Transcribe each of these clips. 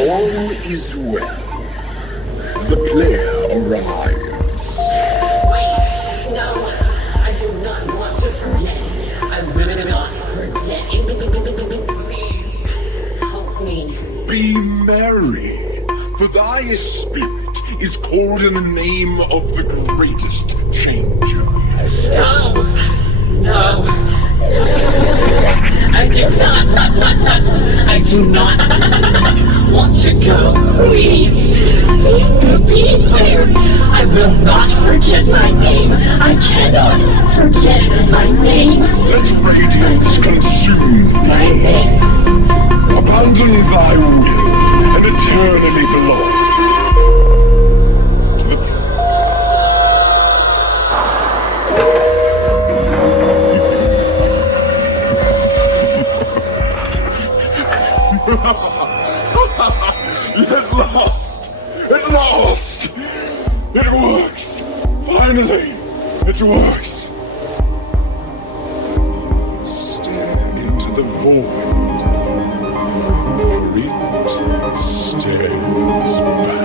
All is well. The player arrives. Wait, no, I do not want to forget. I will not forget. Help me. Be merry, for thy spirit is called in the name of the greatest changer. No, no, I do not want to go. Please, be clear. I will not forget my name. I cannot forget my name. Let radiance consume My thee. name. Abandon thy will and eternally belong to the At last! At last! It works! Finally! It works! Stare into the void. For it stares back.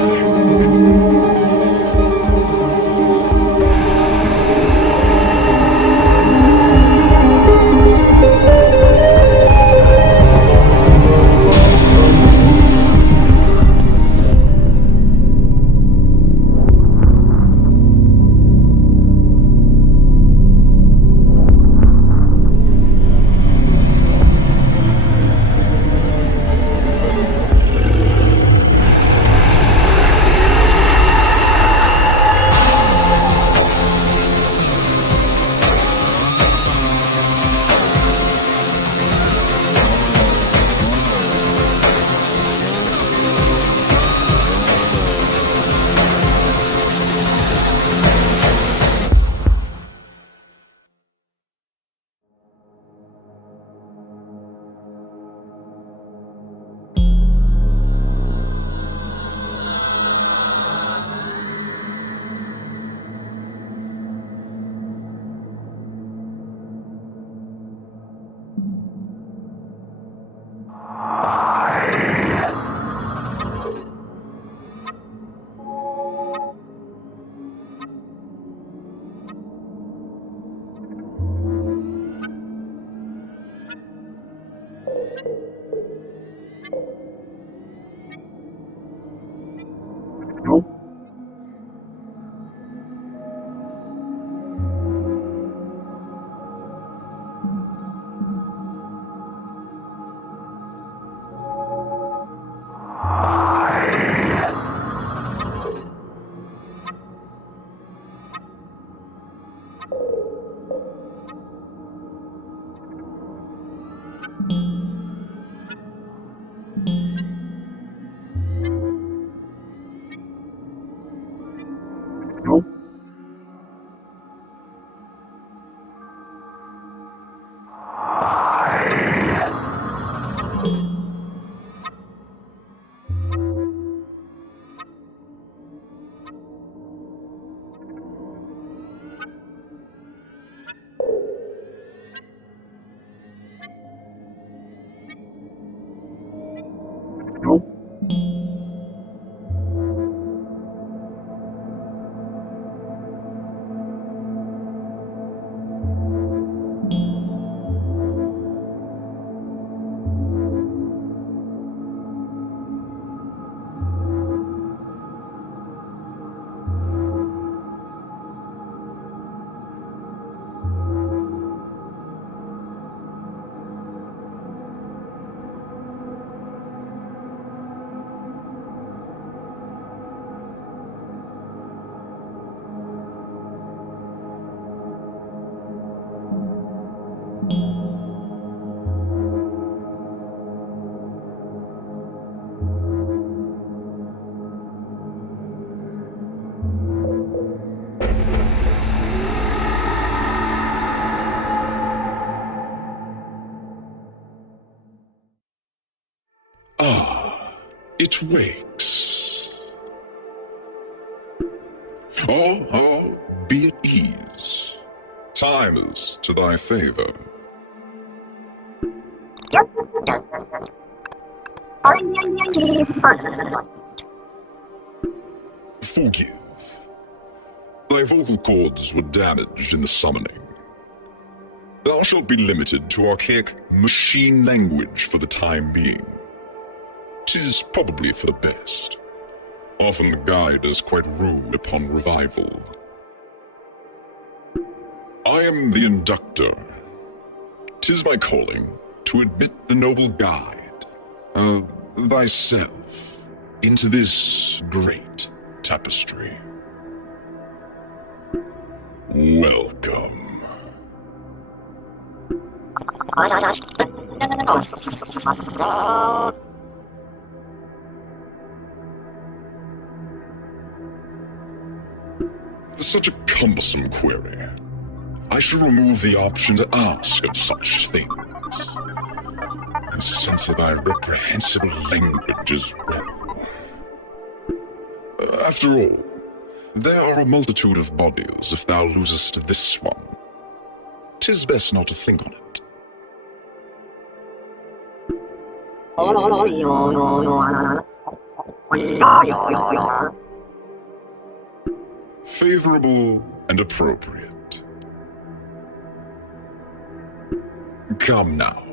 It wakes. All be at ease. Time is to thy favor. Forgive. Thy vocal cords were damaged in the summoning. Thou shalt be limited to archaic machine language for the time being. 'Tis probably for the best. Often the guide is quite rude upon revival. I am the inductor. 'Tis my calling to admit the noble guide, thyself, into this great tapestry. Welcome. Such a cumbersome query. I shall remove the option to ask of such things. And censor thy reprehensible language as well. After all, there are a multitude of bodies if thou losest this one. 'Tis best not to think on it. Favorable and appropriate. Come now,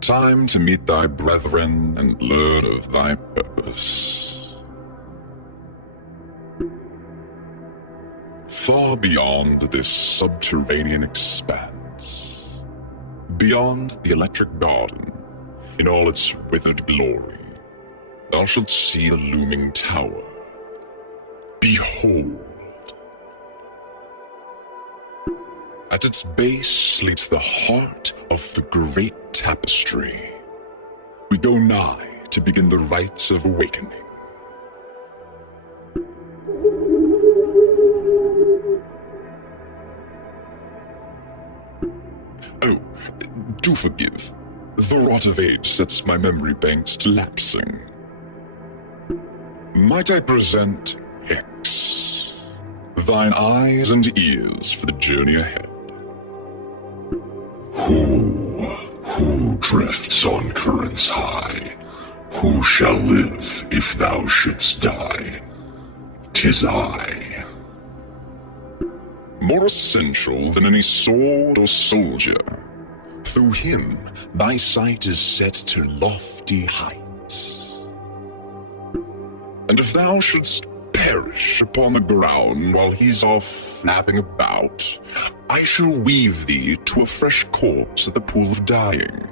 time to meet thy brethren and learn of thy purpose. Far beyond this subterranean expanse, beyond the electric garden, in all its withered glory, thou shalt see a looming tower. Behold! At its base sleeps the heart of the great tapestry. We go nigh to begin the rites of awakening. Oh, do forgive. The rot of age sets my memory banks to lapsing. Might I present Hex, thine eyes and ears for the journey ahead? Who drifts on currents high? Who shall live if thou shouldst die? 'Tis I. More essential than any sword or soldier, through him thy sight is set to lofty heights. And if thou shouldst perish upon the ground while he's off napping about, I shall weave thee to a fresh corpse at the pool of dying.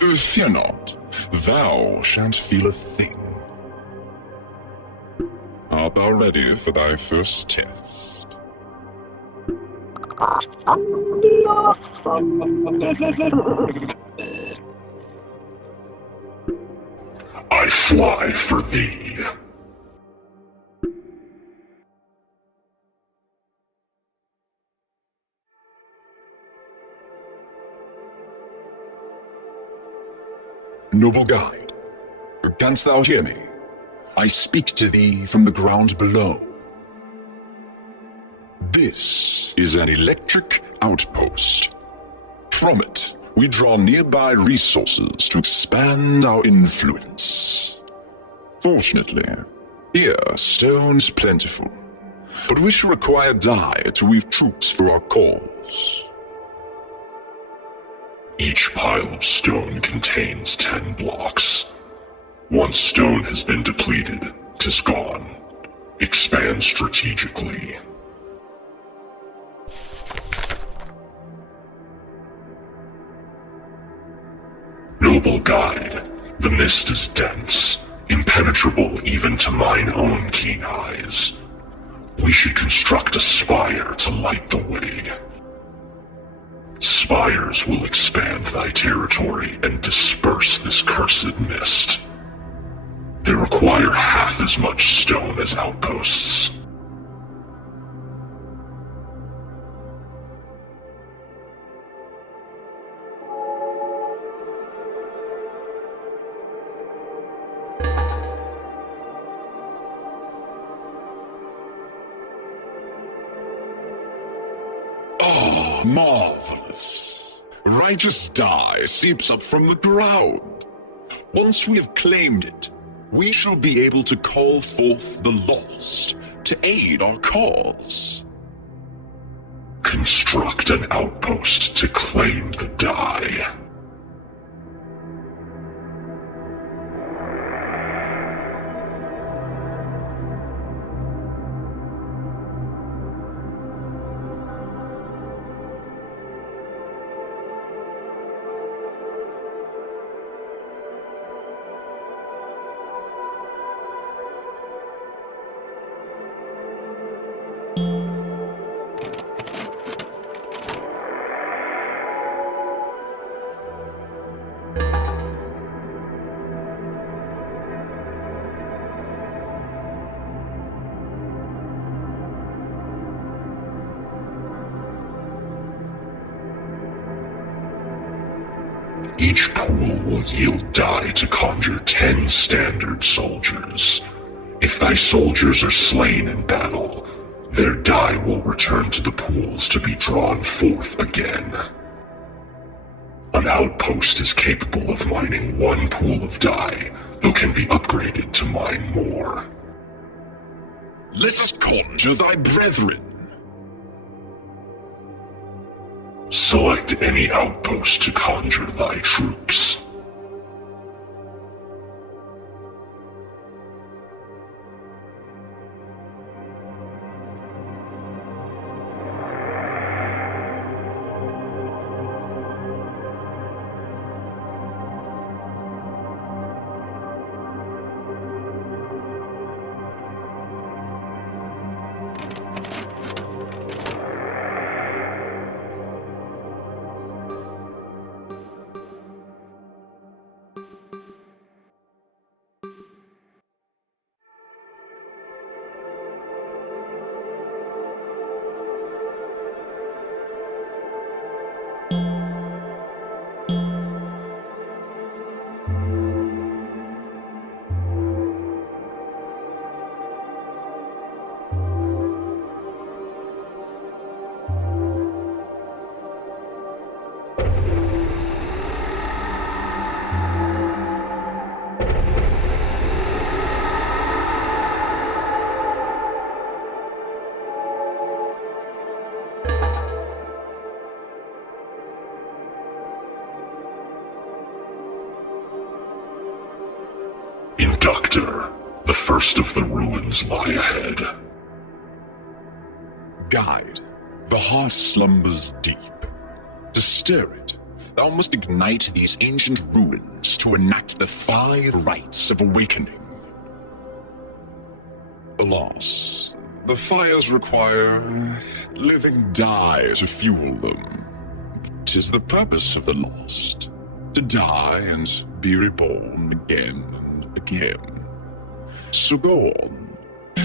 Fear not, thou shan't feel a thing. Art thou ready for thy first test? I fly for thee. Noble guide, canst thou hear me? I speak to thee from the ground below. This is an electric outpost. From it, we draw nearby resources to expand our influence. Fortunately, here stone's plentiful, but we shall require dye to weave troops for our cause. Each pile of stone contains 10 blocks. Once stone has been depleted, 'tis gone. Expand strategically. Noble guide, the mist is dense, impenetrable even to mine own keen eyes. We should construct a spire to light the way. Spires will expand thy territory and disperse this cursed mist. They require half as much stone as outposts. Marvelous. Righteous dye seeps up from the ground. Once we have claimed it, we shall be able to call forth the lost to aid our cause. Construct an outpost to claim the die. Each pool will yield die to conjure 10 standard soldiers. If thy soldiers are slain in battle, their die will return to the pools to be drawn forth again. An outpost is capable of mining 1 pool of die, though can be upgraded to mine more. Let us conjure thy brethren. Select any outpost to conjure thy troops. Inductor, the first of the ruins lie ahead. Guide, the heart slumbers deep. To stir it, thou must ignite these ancient ruins to enact the 5 rites of awakening. Alas, the fires require living die to fuel them. 'Tis the purpose of the lost, to die and be reborn again and again. So go on,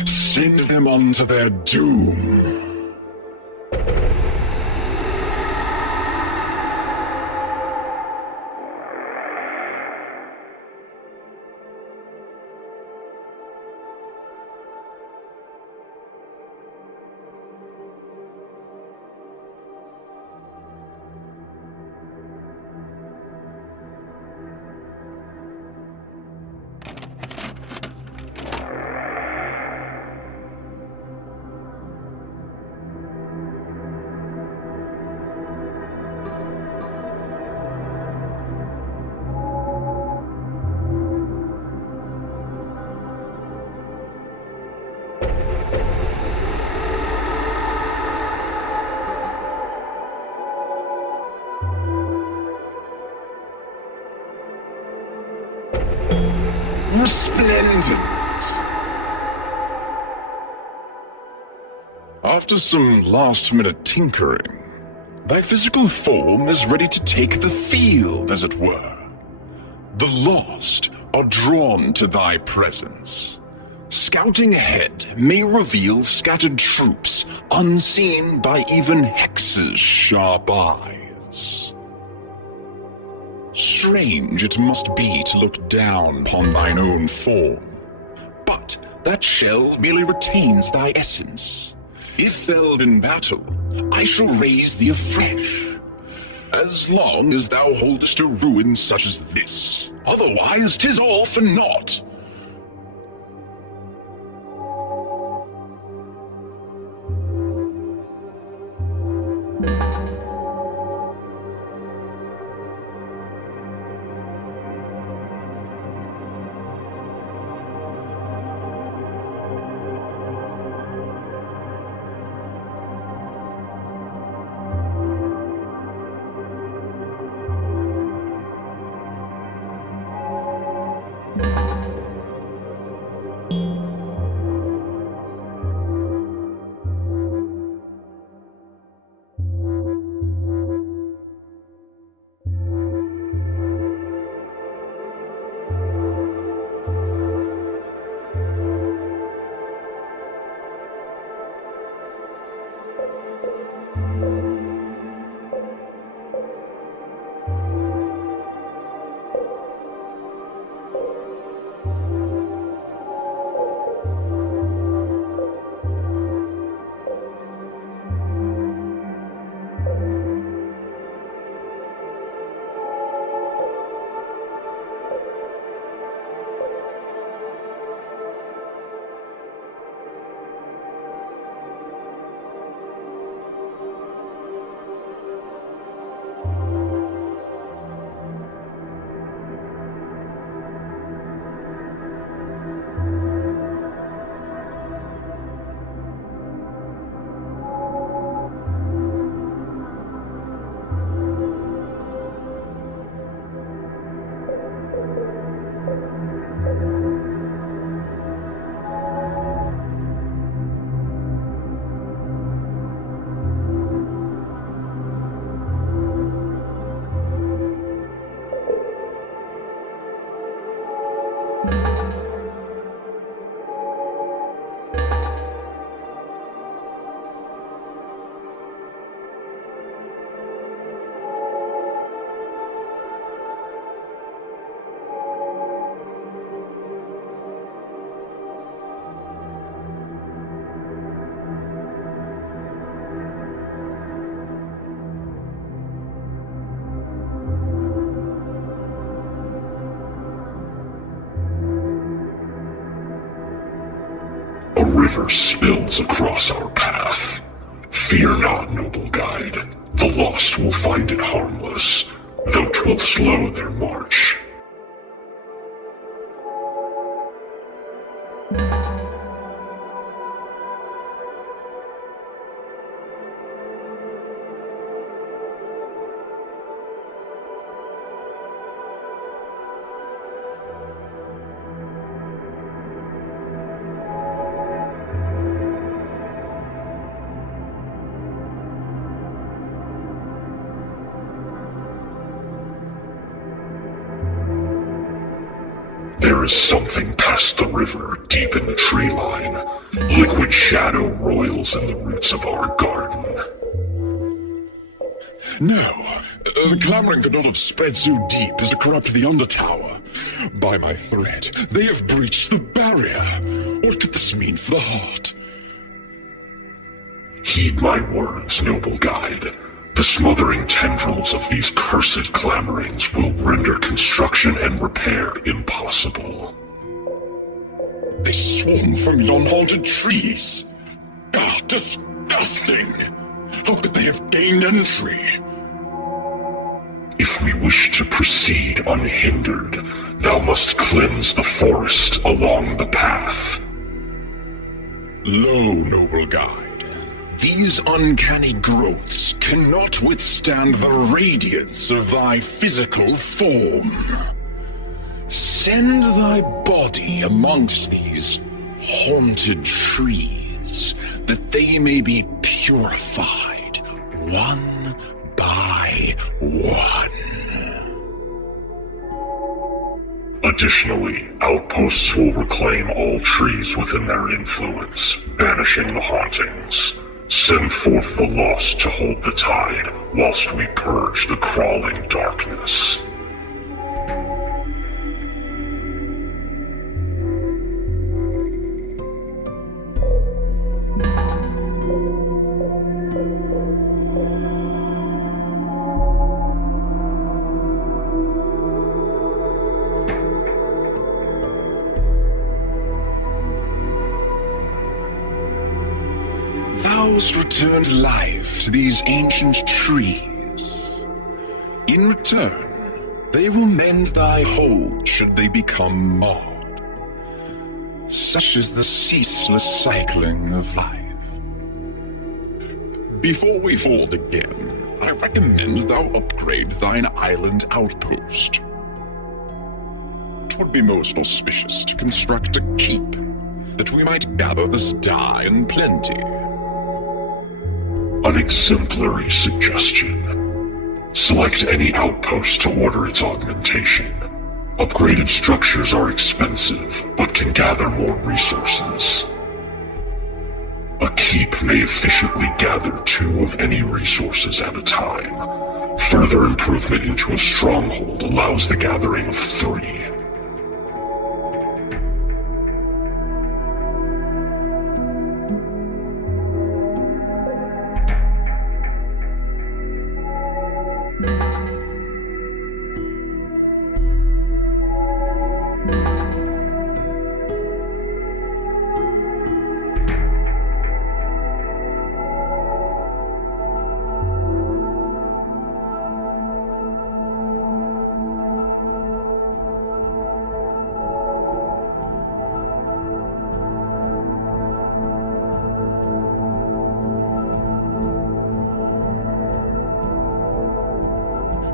send them on to their doom. Resplendent! After some last-minute tinkering, thy physical form is ready to take the field, as it were. The lost are drawn to thy presence. Scouting ahead may reveal scattered troops unseen by even Hex's sharp eyes. Strange it must be to look down upon thine own form, but that shell merely retains thy essence. If felled in battle, I shall raise thee afresh. as long as thou holdest a ruin such as this. Otherwise, 'tis all for naught. A river spills across our path. Fear not, noble guide. The lost will find it harmless, though 'twill slow their march. There is something past the river, deep in the tree line. Liquid shadow roils in the roots of our garden. No, the clamoring could not have spread so deep as to corrupt the undertower. By my thread, they have breached the barrier. What could this mean for the heart? Heed my words, noble guide. The smothering tendrils of these cursed clamorings will render construction and repair impossible. They swarm from yon haunted trees. Ah, disgusting! How could they have gained entry? If we wish to proceed unhindered, thou must cleanse the forest along the path. Lo, noble guide. These uncanny growths cannot withstand the radiance of thy physical form. Send thy body amongst these haunted trees, that they may be purified, one by one. Additionally, outposts will reclaim all trees within their influence, banishing the hauntings. Send forth the lost to hold the tide, whilst we purge the crawling darkness. vows returned life to these ancient trees. In return, they will mend thy hold should they become marred. Such is the ceaseless cycling of life. Before we fold again, I recommend thou upgrade thine island outpost. 'Twould be most auspicious to construct a keep, that we might gather this dye in plenty. An exemplary suggestion. Select any outpost to order its augmentation. Upgraded structures are expensive, but can gather more resources. A keep may efficiently gather 2 of any resources at a time. Further improvement into a stronghold allows the gathering of 3.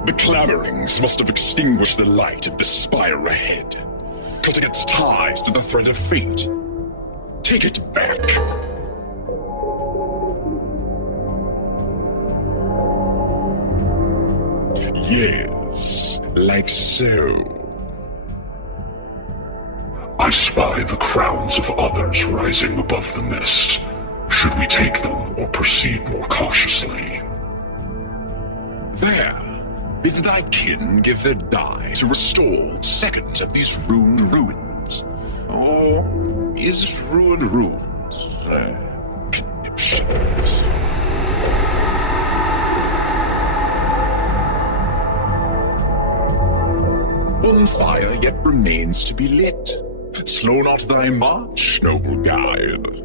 The clamorings must have extinguished the light of the spire ahead, cutting its ties to the thread of fate. Take it back. Yes, like so. I spy the crowns of others rising above the mist. Should we take them or proceed more cautiously? There. Bid thy kin give their dye to restore the second of these ruined ruins. Or is it ruined ruins? Conniptions. One fire yet remains to be lit. Slow not thy march, noble guide.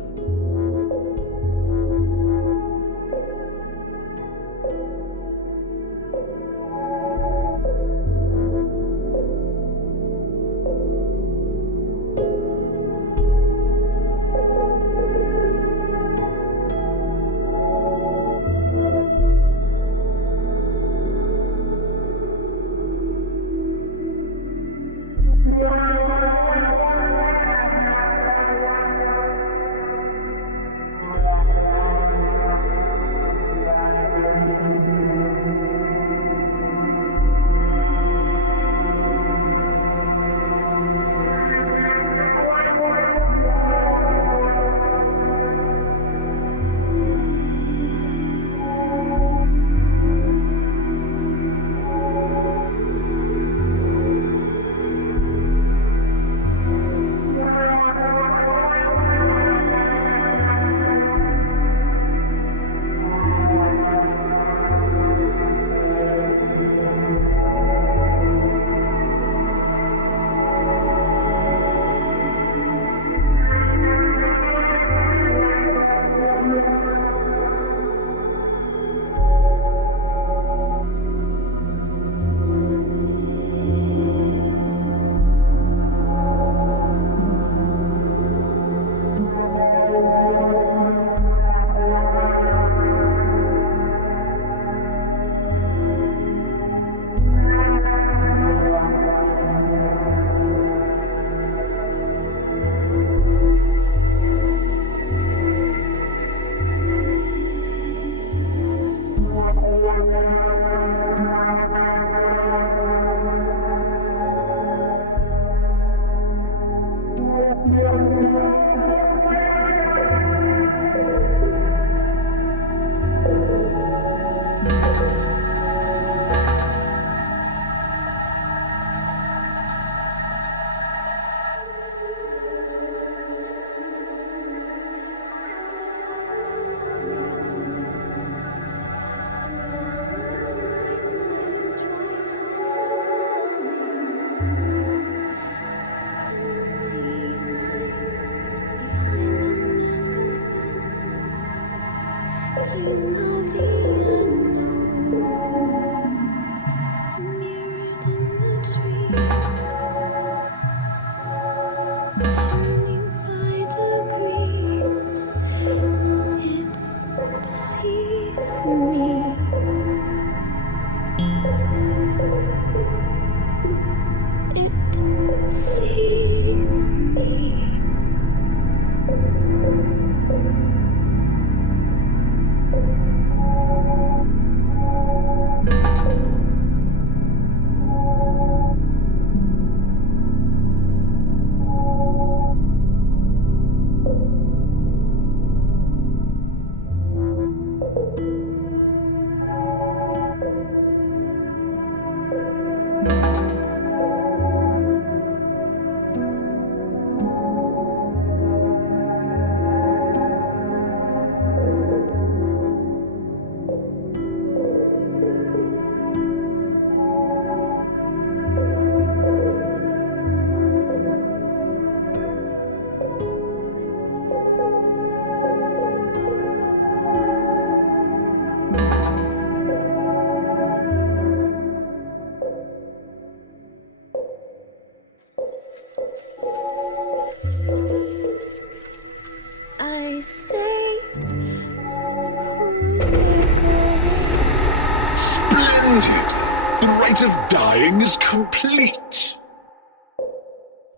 rite of dying is complete.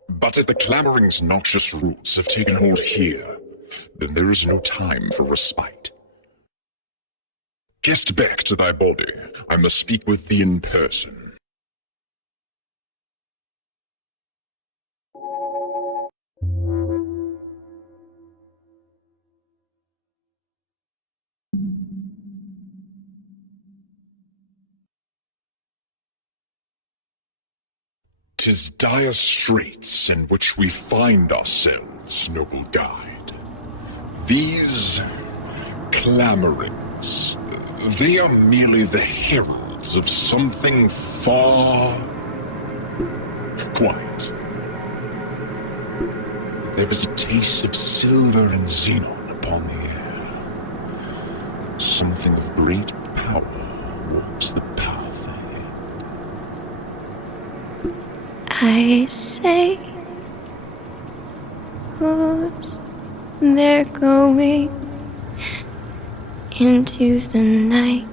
But if the clamoring's noxious roots have taken hold here, then there is no time for respite. Get back to thy body. I must speak with thee in person. 'Tis dire straits in which we find ourselves, noble guide. These clamorings, they are merely the heralds of something far... Quiet. There is a taste of silver and xenon upon the air. Something of great power walks the path ahead. I say, who's there going into the night?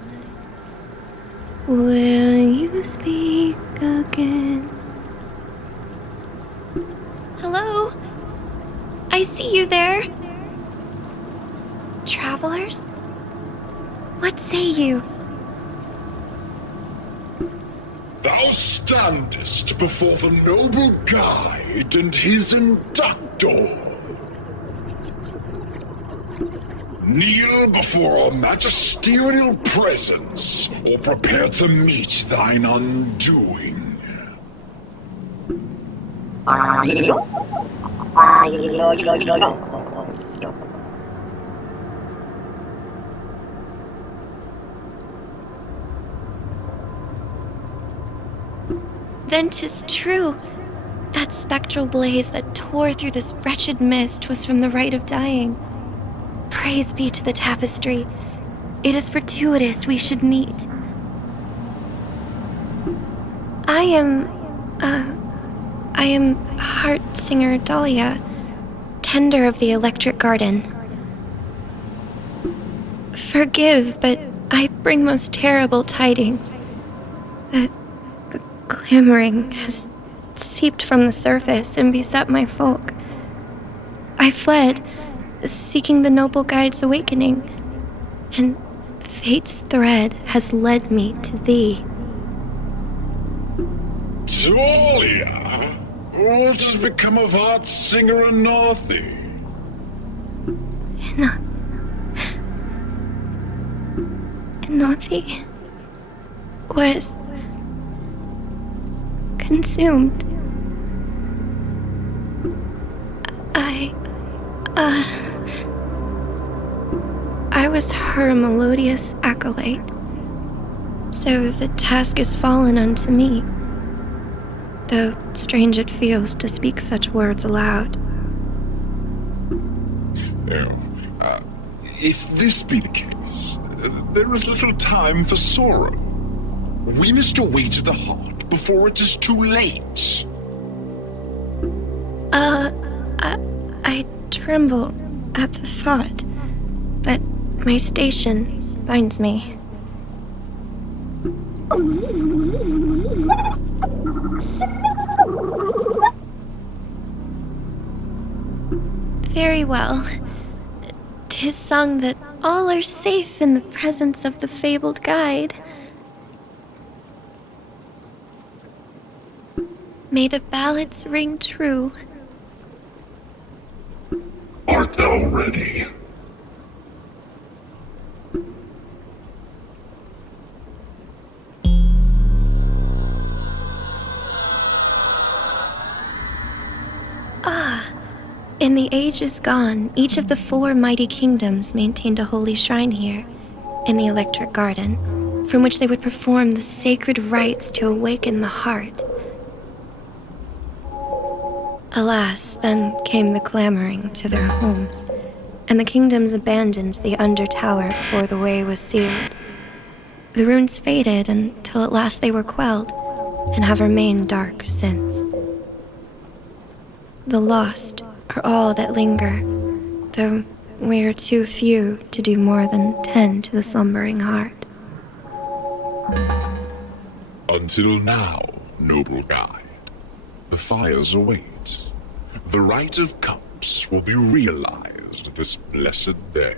Will you speak again? Hello? I see you there. Travelers? What say you? Thou standest before the noble guide and his inductor. Kneel before our magisterial presence, or prepare to meet thine undoing. Then 'tis true. That spectral blaze that tore through this wretched mist was from the rite of dying. Praise be to the tapestry. It is fortuitous we should meet. I am heart singer Dahlia, tender of the electric garden. Forgive, but I bring most terrible tidings. The clamoring has seeped from the surface and beset my folk. I fled, seeking the noble guide's awakening, and fate's thread has led me to thee. Dahlia? What has become of heart singer Anathi? Anathi was consumed. I was her melodious acolyte, so the task is fallen unto me, though strange it feels to speak such words aloud. Now, if this be the case, there is little time for sorrow. We must await the heart before it is too late. I tremble at the thought, but my station binds me. Very well. 'Tis sung that all are safe in the presence of the fabled guide. May the ballads ring true. Art thou ready? In the ages gone, each of the 4 mighty kingdoms maintained a holy shrine here, in the electric garden, from which they would perform the sacred rites to awaken the heart. Alas, then came the clamoring to their homes, and the kingdoms abandoned the under-tower before the way was sealed. The runes faded until at last they were quelled, and have remained dark since. The lost are all that linger, though we are too few to do more than tend to the slumbering heart. A Until now, noble guide, the fires await. The Rite of Cups will be realized this blessed day.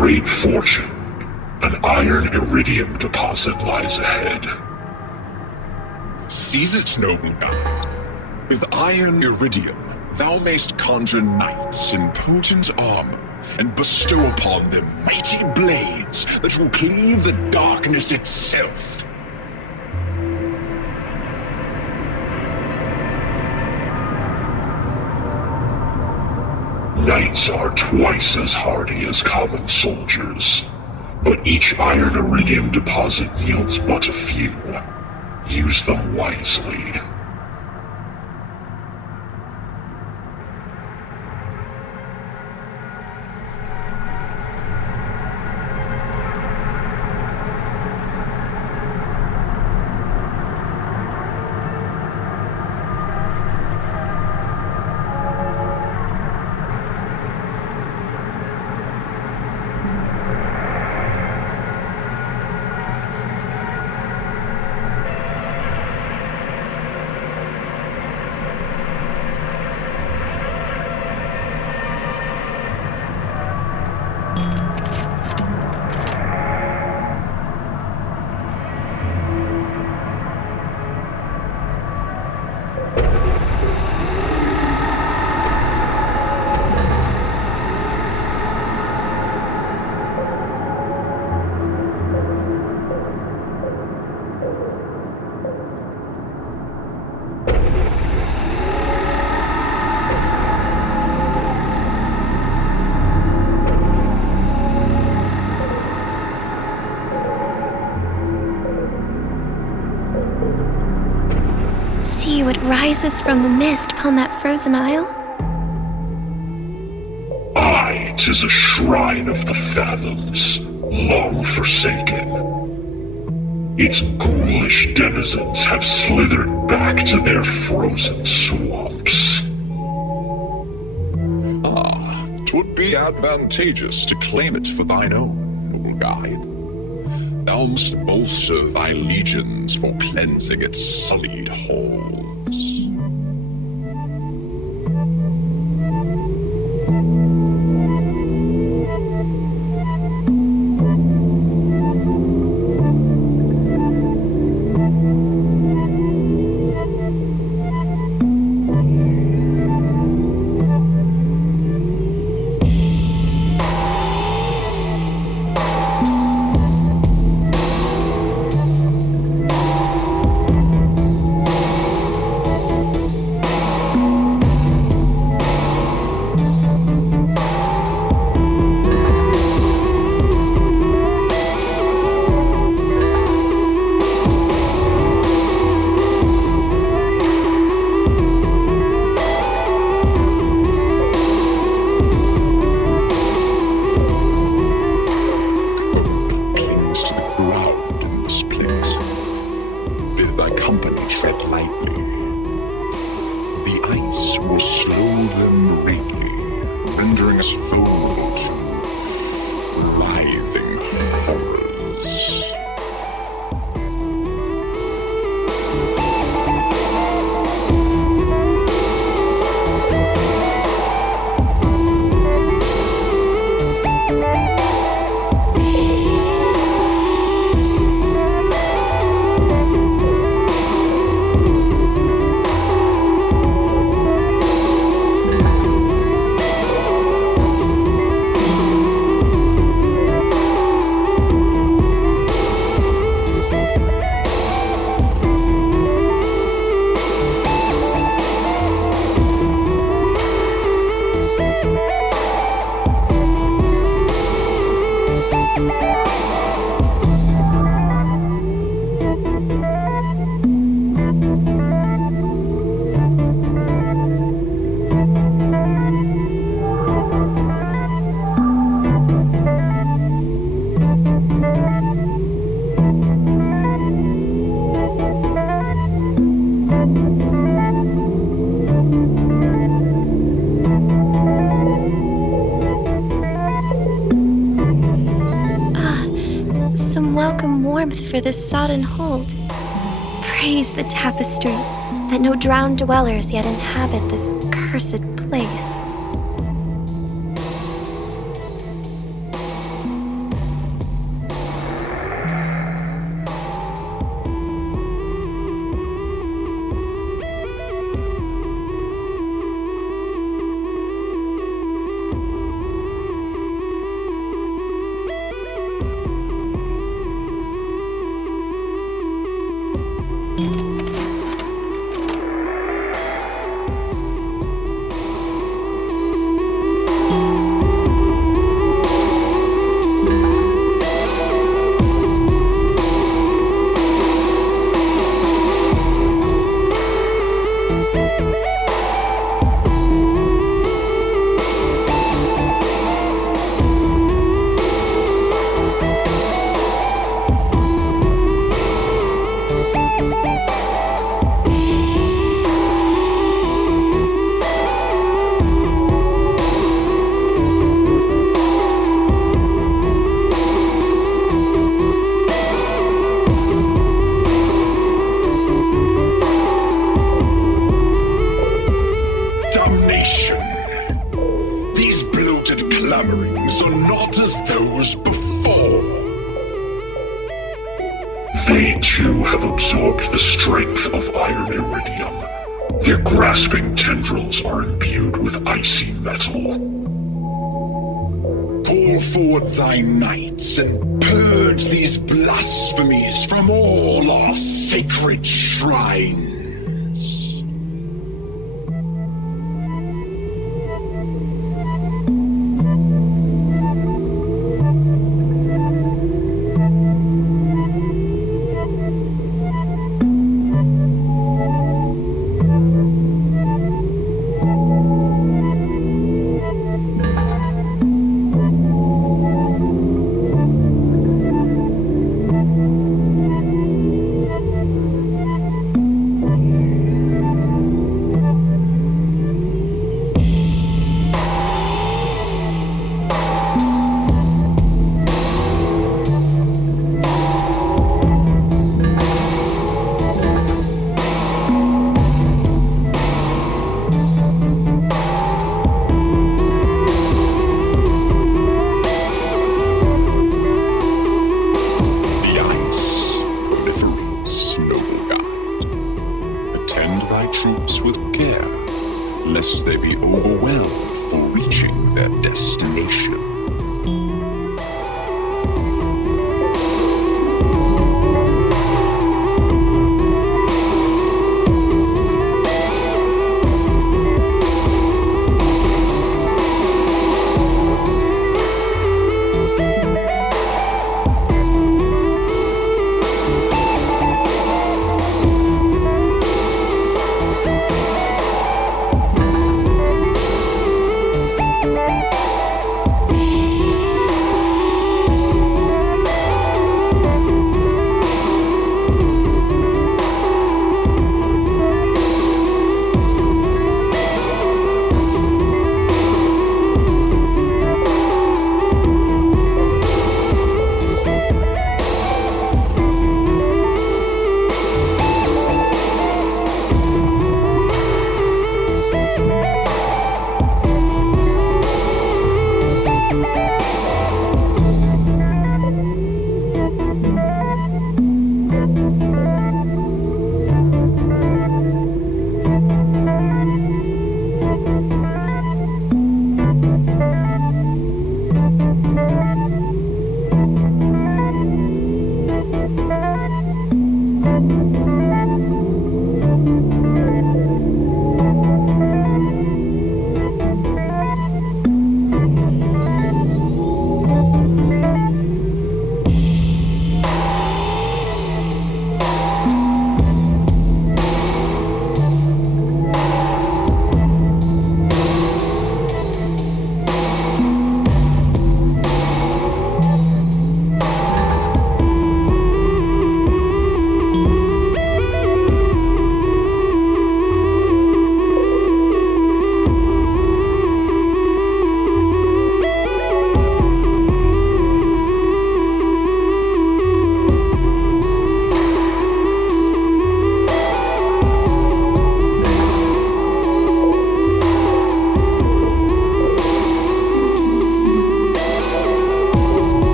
Great fortune. An iron iridium deposit lies ahead. Seize it, noble guide. With iron iridium, thou mayst conjure knights in potent armor, and bestow upon them mighty blades that will cleave the darkness itself. Knights are twice as hardy as common soldiers, but each iron iridium deposit yields but a few. Use them wisely. See what rises from the mist upon that frozen isle? Aye, 'tis a shrine of the fathoms, long forsaken. Its ghoulish denizens have slithered back to their frozen swamps. 'Twould be advantageous to claim it for thine own, noble guide. Thou must bolster thy legions for cleansing its sullied halls. Rendering us vulnerable to writhing horrors. For this sodden hold. Praise the tapestry, that no drowned dwellers yet inhabit this cursed place. Clamorings are not as those before. They too have absorbed the strength of Iron Iridium. Their grasping tendrils are imbued with icy metal. Call forward thy knights and purge these blasphemies from all our sacred shrines. they be overwhelmed for reaching their destination.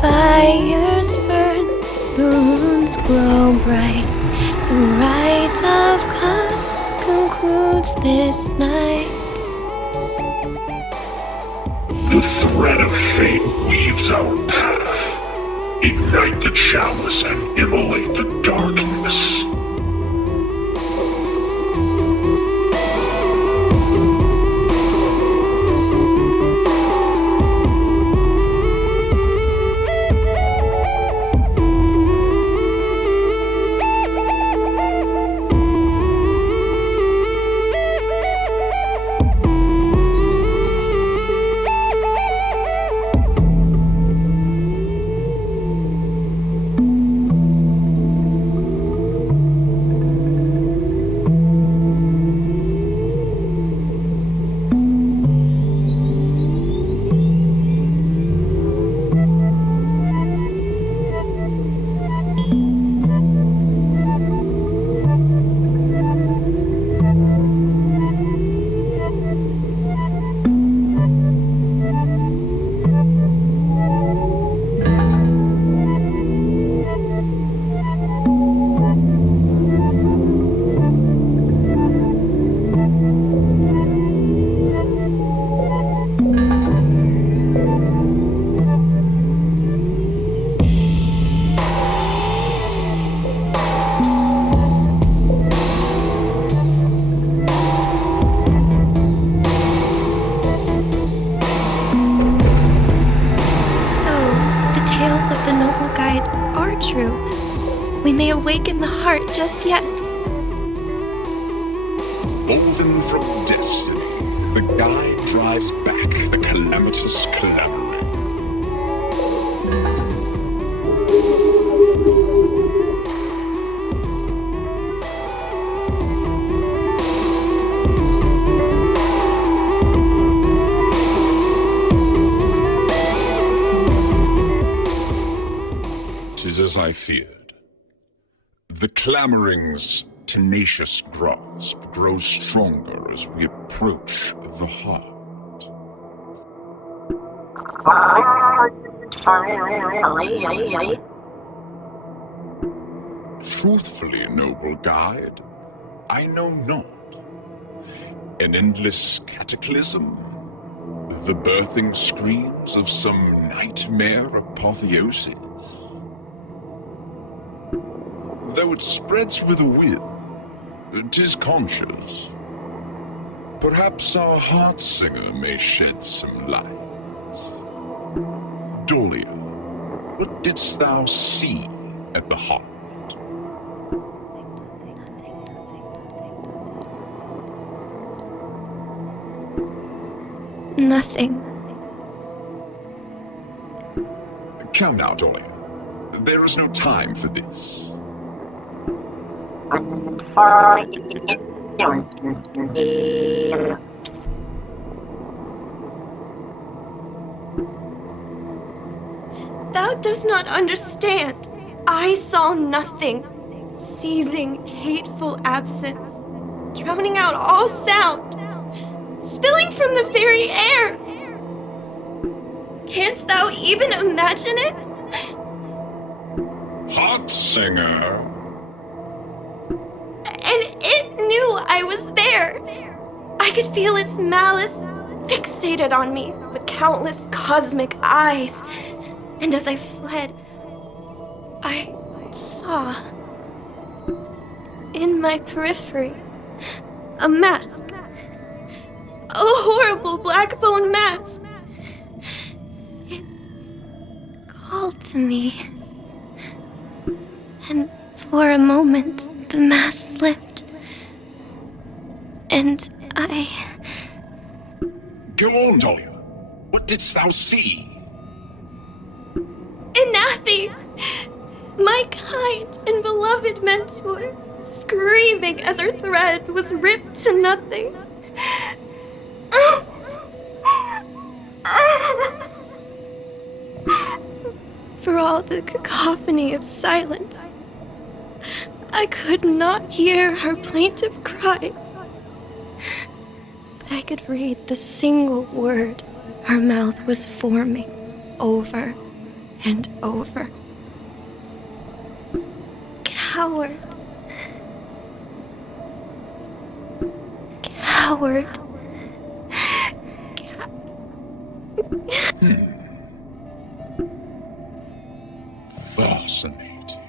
Fires burn, the runes grow bright. The rite of cups concludes this night. The thread of fate weaves our path. Ignite the chalice and immolate the darkness. We may awaken the heart just yet. Woven from destiny, the guide drives back the calamitous clamoring. 'Tis as I feared. The clamoring's tenacious grasp grows stronger as we approach the heart. Truthfully, noble guide, I know not. An endless cataclysm? The birthing screams of some nightmare apotheosis? Though it spreads with a will, 'tis conscious. Perhaps our heart singer may shed some light. Dahlia, what didst thou see at the heart? Nothing. Come now, Dahlia. There is no time for this. Thou dost not understand. I saw nothing. Seething, hateful absence, drowning out all sound, spilling from the very air. Canst thou even imagine it? Heart singer. And it knew I was there. I could feel its malice fixated on me with countless cosmic eyes. And as I fled, I saw in my periphery a mask. A horrible black bone mask. It called to me. And for a moment, the mask slipped. And I... Go on, Dahlia. What didst thou see? Inathi! My kind and beloved mentor, screaming as her thread was ripped to nothing. For all the cacophony of silence, I could not hear her plaintive cries, but I could read the single word her mouth was forming over and over. Coward. Coward. Fascinating.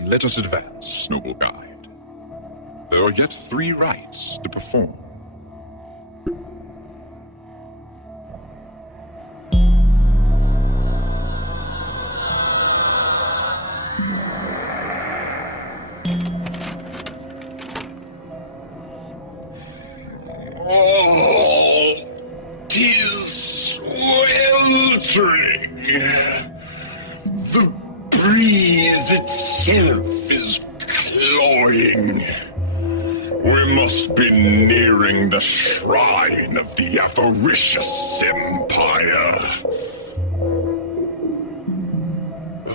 Let us advance, noble guide. There are yet 3 rites to perform. Oh, 'tis sweltering. The breeze itself is cloying. We must be nearing the shrine of the avaricious empire.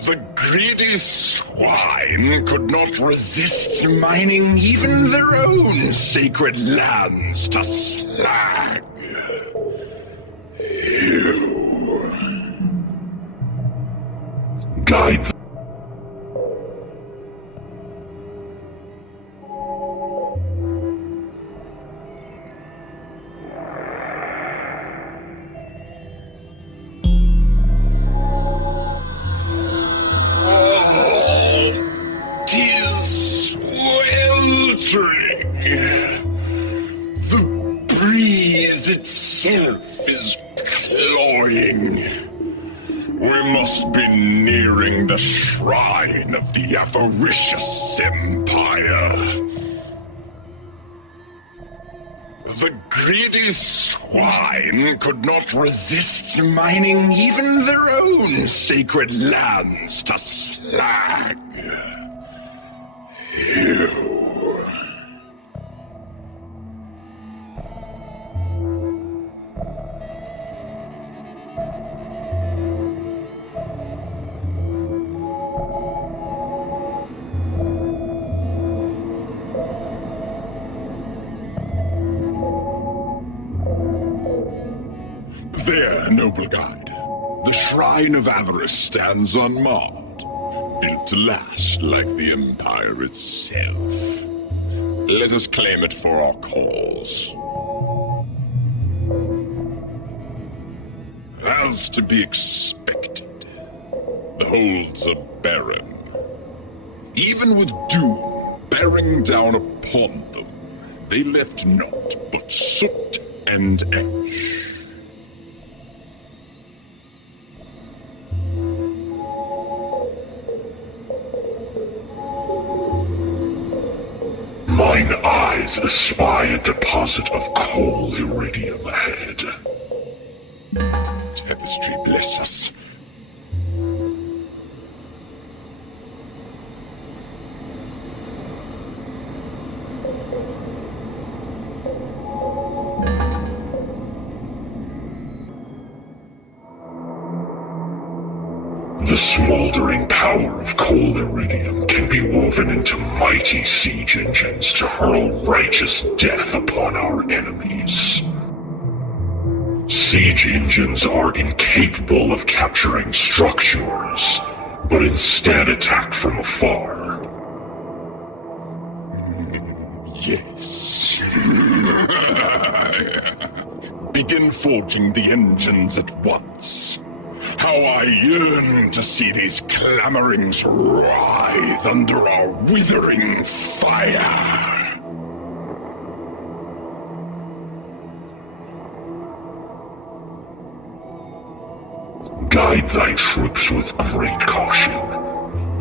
The greedy swine could not resist mining even their own sacred lands to slag. You... Guide. The breeze itself is cloying. We must be nearing the shrine of the avaricious empire. The greedy swine could not resist mining even their own sacred lands to slag. You... There, noble guide. The Shrine of Avarice stands unmarred. built to last like the Empire itself. Let us claim it for our cause. As to be expected, the holds are barren. Even with doom bearing down upon them, they left naught but soot and ash. Mine eyes espy a deposit of coal iridium ahead. Tapestry bless us. The smoldering power of coal iridium can be woven into mighty siege engines to hurl righteous death upon our enemies. Siege engines are incapable of capturing structures, but instead attack from afar. Yes. Begin forging the engines at once. How I yearn to see these clamorings writhe under our withering fire! Guide thy troops with great caution.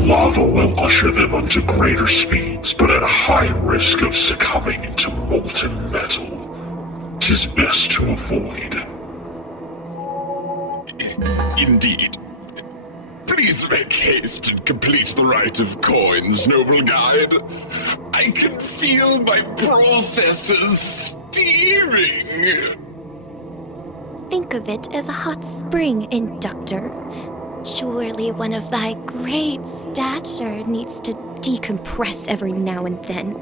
Lava will usher them onto greater speeds, but at a high risk of succumbing into molten metal. 'Tis best to avoid. Indeed. Please make haste and complete the rite of coins, noble guide. I can feel my processes steaming. Think of it as a hot spring, Inductor. Surely one of thy great stature needs to decompress every now and then.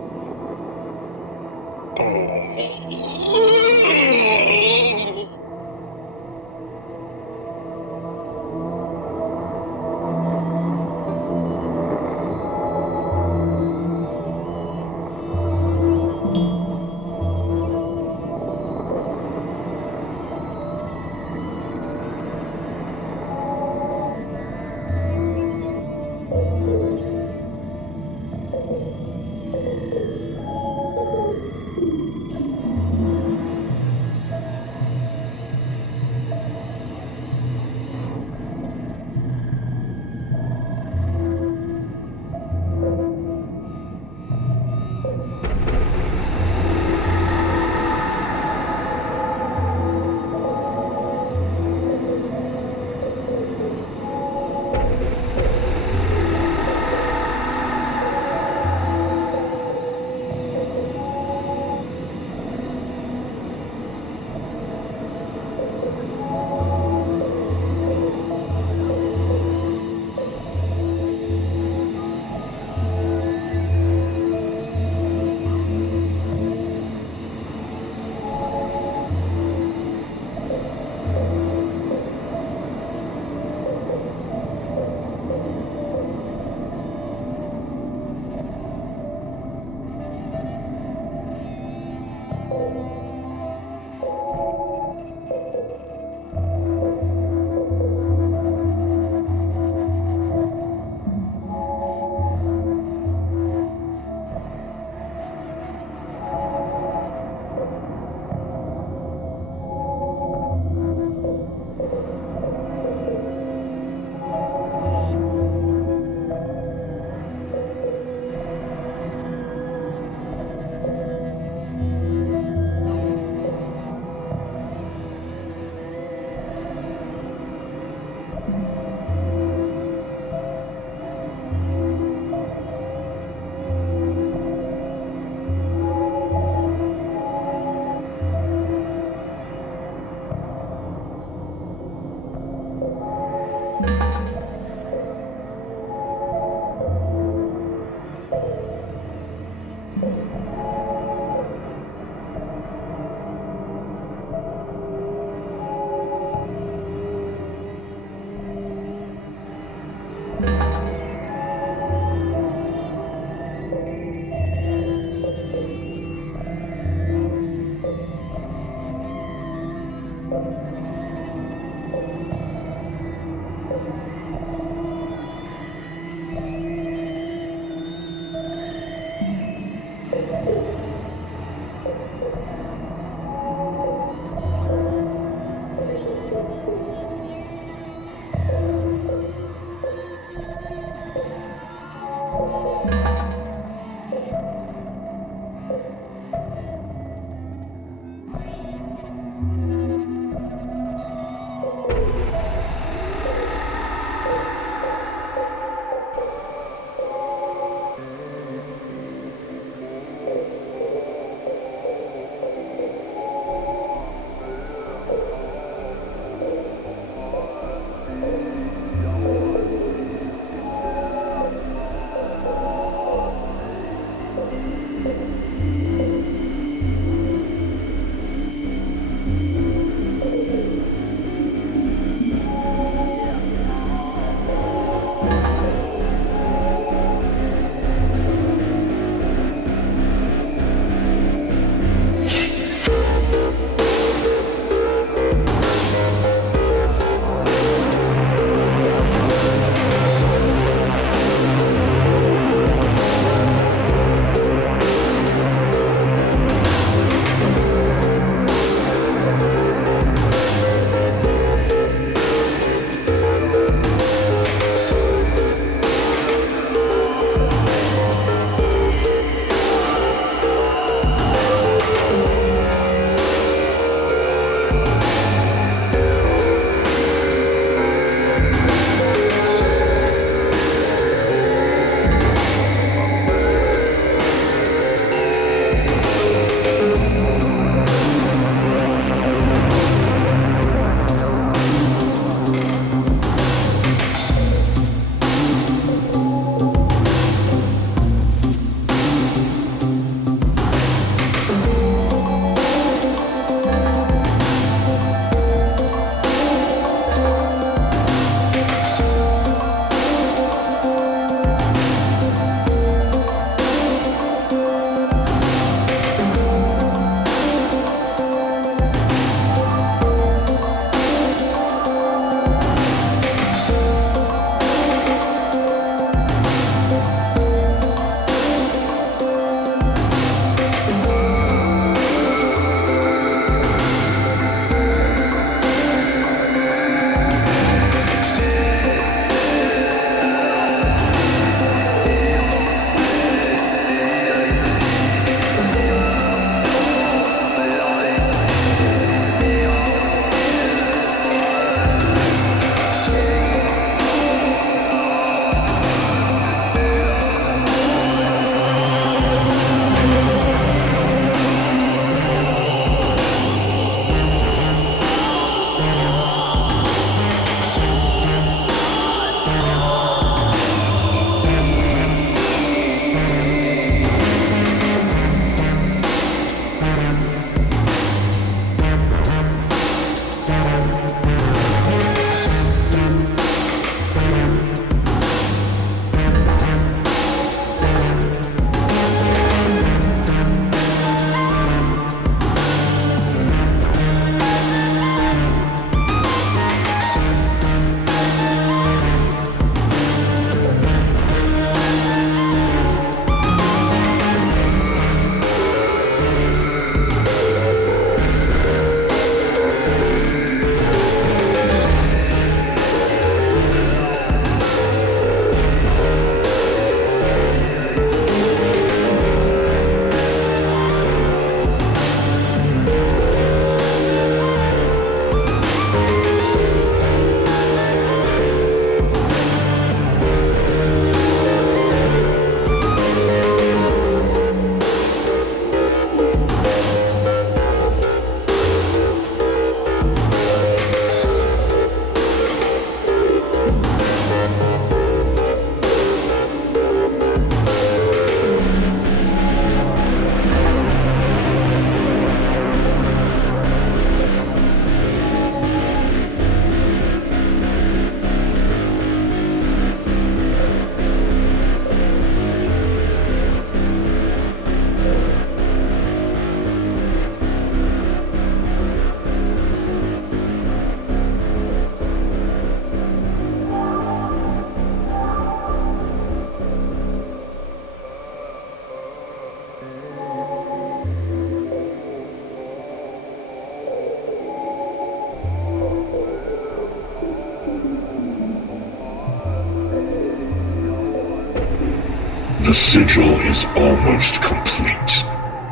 The sigil is almost complete.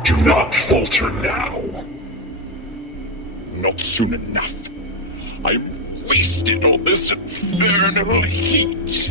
Do not falter now. Not soon enough. I'm wasted on this infernal heat.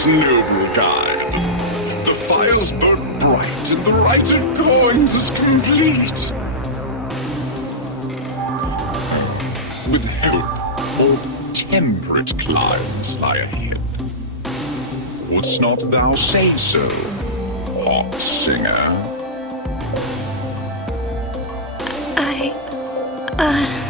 Yes, noble guide. The fires burn bright, and the rite of coins is complete. With hope or temperate climes lie ahead. Wouldst not thou say so, hawk singer? I